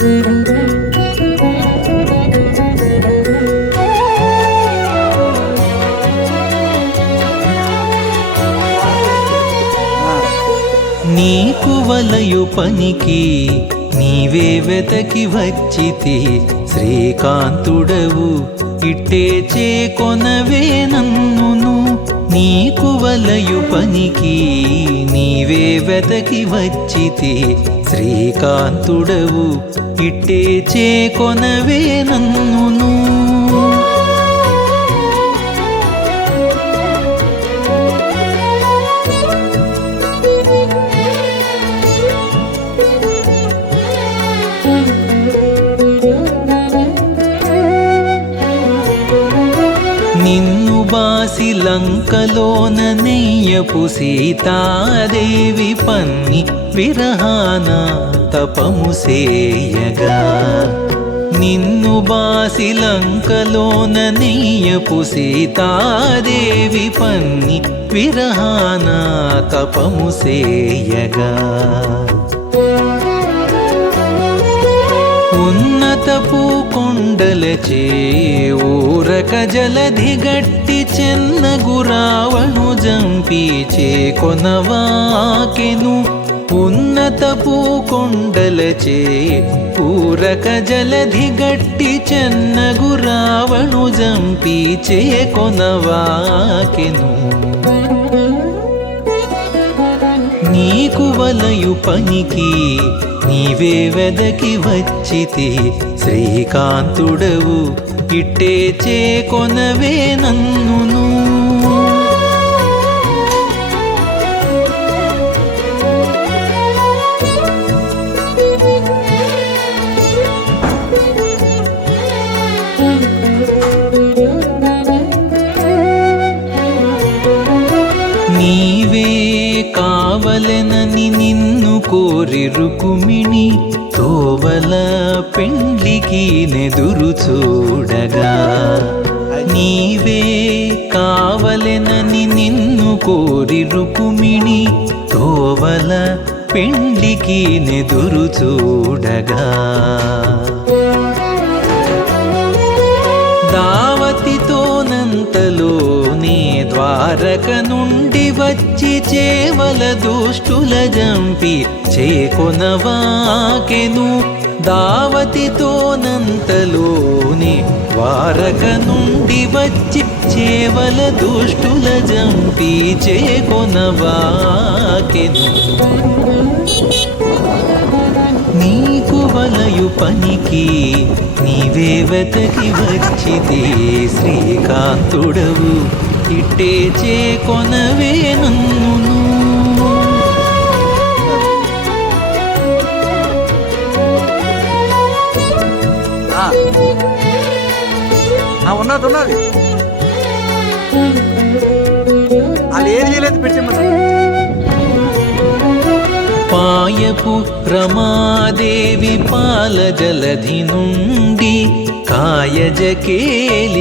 నీకు వలయు పనికి నీవే వెతకి వచ్చితే శ్రీకాంతుడవు ఇట్టే చేకొనవే నన్నును. నీకు వలయు పనికి నీవే వెతకి వచ్చితే శ్రీకాంతుడవు ఇట్టే చేకొనవే నన్నును. నిన్ను బాసి లంకలోన నెయ్యపు సీతాదేవి పన్ని విరహాన తపము సేయగా. నిన్ను బాసి లంకలోన నెయ్యపు సీతాదేవి పన్ని విరహాన తపము సేయగా. ఉన్నతపు కొండలచే ఊరక జలధి గట్టి చెన్నగు రావణు జంపి చేకొనవాకెను. ఉన్నతపు కొండలచే ఊరక జలధి గట్టి చెన్నగు రావణు జంపి చేకొనవాకెను. నీకు వలయు పనికి నీవే వెదకి వచ్చితే శ్రీకాంతుడవు ఇట్టే చేకొనవే నన్నును. నీవే కావలెనని నిన్ను కోరి రుకుమిణి తోవల పెండ్లికి నెదురు చూడగా. నీవే కావలెనని నిన్ను కోరి రుకుమిణి తోవల పెండ్లికి నెదురు చూడగా. దావతితోనంతలోనే ద్వారక నుండి వచ్చి చేవల దుష్టుల జంపి చేకొనవాకెను. దావతితోనంతలోనే ద్వారక నుండి వచ్చి చేవల దుష్టుల జంపి చేకొనవాకెను. నీకు వలయు పనికి నీవే వెతకి వచ్చితే శ్రీకాంతుడవు ఇట్టే చేకొనవే నన్నును. ఉన్నది వాళ్ళు ఏది చేయలేదు పెట్టిమ్మన్నా. పాయపు రమాదేవి పాల జలధి నుండి కాయజకేలి